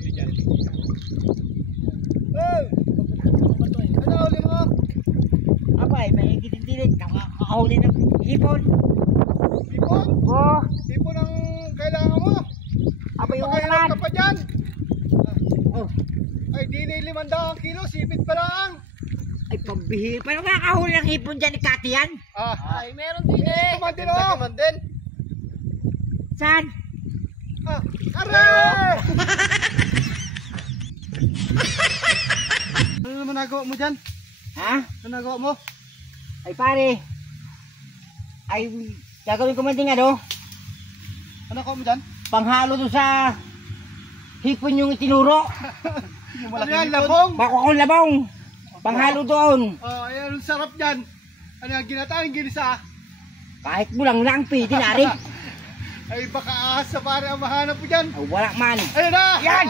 huli dyan. Hey! Ano huli mo? Abay, may gitindilig. Nakahuli ng hipon. Hipon? Oo. Hipon ang kailangan mo. Abay, yung Pakahirap naman. ka pa dyan. Oh. Ay, di na 500 kilo, sipit pa lang. Ay, pambihir. Paano makakahuli ng hipon dyan ni Kati yan? Ay, meron din eh. Kuman din oh. Kuman din. Saan? Aray! Ano naman nagawa mo dyan? Ha? Ano nagawa mo? Ay, pare. Ay, gagawin ko man din ano? Ano nagawa mo dyan? Panghalo doon sa hipon yung itinuro. Ano yan, labong? Bako akong labong. Panghalo doon. Oh, ayan, ang sarap dyan. Ano yan, ginataang ginisa. Kahit bulang lang, pwede na rin. Ay, baka ahas sa pare ang mahanap mo dyan. Ay, wala man. Ayun na! Yan!